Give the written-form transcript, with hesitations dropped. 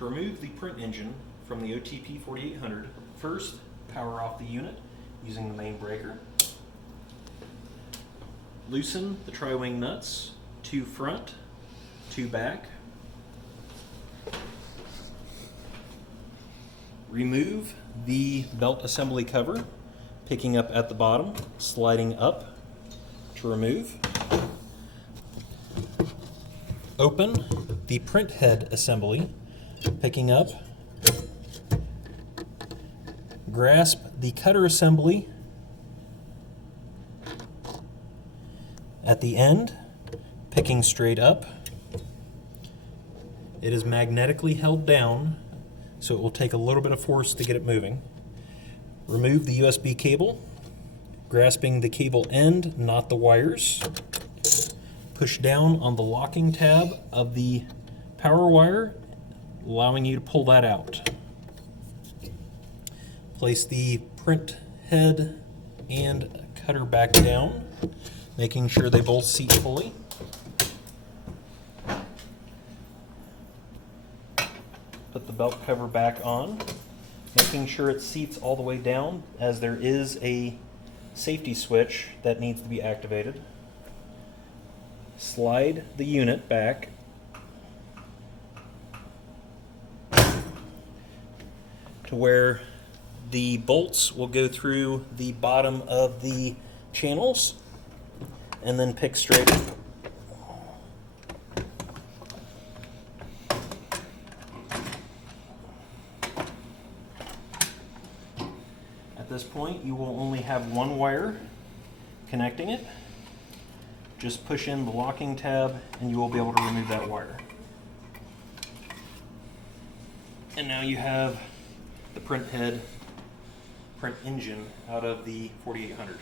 To remove the print engine from the OTP-4800, first power off the unit using the main breaker. Loosen the tri-wing nuts, 2 front, 2 back. Remove the belt assembly cover, picking up at the bottom, sliding up to remove. Open the print head assembly, picking up. Grasp the cutter assembly at the end, picking straight up. It is magnetically held down, so it will take a little bit of force to get it moving. Remove the USB cable, grasping the cable end, not the wires. Push down on the locking tab of the power wire, allowing you to pull that out. Place the print head and cutter back down, making sure they both seat fully. Put the belt cover back on, making sure it seats all the way down, as there is a safety switch that needs to be activated. Slide the unit back to where the bolts will go through the bottom of the channels, and then pick straight. At this point, you will only have one wire connecting it. Just push in the locking tab and you will be able to remove that wire. And now you have the print head, print engine out of the 4800.